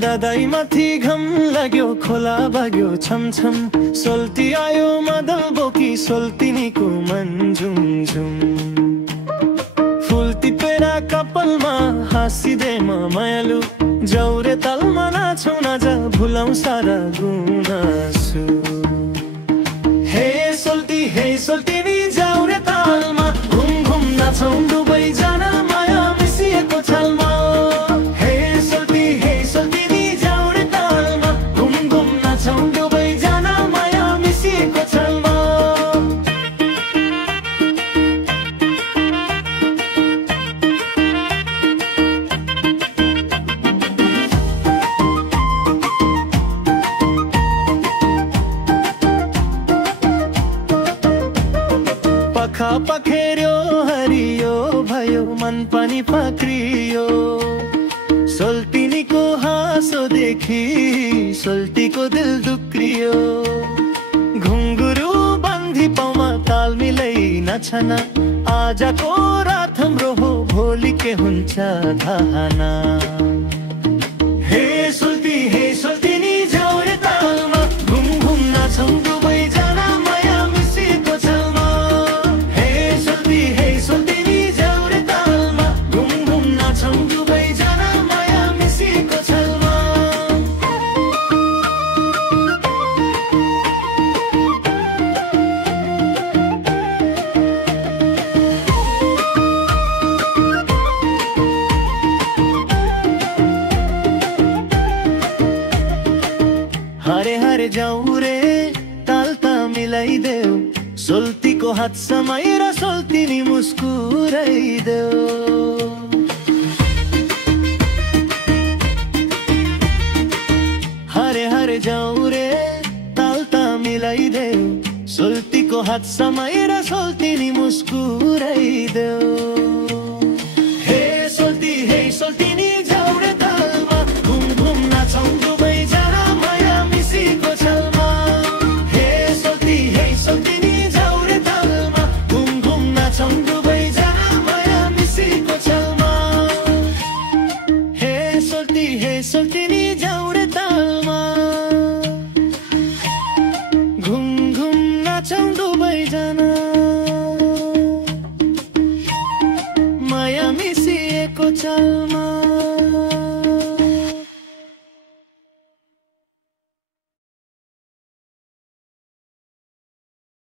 दादाई माथि घम लाग्यो खोला बाग्यो छमछम सोल्टी आयो मादल बोकी सोल्टिनीको मन झुमझुम फुल टिपेरा कपालमा हाँसिदे म मायालु जौरे तालमा नाचौँ नाचा भुलाउँ सारा गुनासो हे सोल्टिनी जाउरे तालमा घुम घुम नाचौँ दुवैजना माया मिसिएको छलमा हे सोल्टिनी जाउरे तालमा घुम घुम नाचौँ दुवैजना माया मिसिएको छलमा पखा पखेर्यो हरियो भयो मन पनि पक्रियो सोल्टिनीको हाँसो देखि सोल्टीको दिल दुक्रियो घुङ्गुरु बन्धी पाउमा ताल मिलै नछना आजको रात हाम्रो हो भोलि के हुन्छ थाहा हे सोल्टिनी जाउरे तालमा घुम घुम नाचौँ दुवैजना माया मिसिएको छलमा हे सोल्टिनी जाउरे तालमा घुम घुम नाचौँ दुवैजना माया मिसिएको छलमा हरे हरे जाऊ रे तालता मिलाइदेऊ सोल्टीको हात समाएर सोल्टिनी मुस्कुराइदेऊ हरे हरे जाऊ रे तालता मिलाइदेऊ सोल्टीको हात समाएर सोल्टिनी मुस्कुराइदेऊ हे सोल्टिनी जाऊ रे तालमा घुम घुम नाचौँ दुवैजना माया मिसिएको छलमा हे सोल्टिनी जाऊ रे तालमा घुम घुम नाचौँ दुवैजना माया मिसिएको छलमा हे सोल्टिनी जाऊ रे तालमा घुम घुम नाचौँ दुवैजना माया मिसिएको छलमा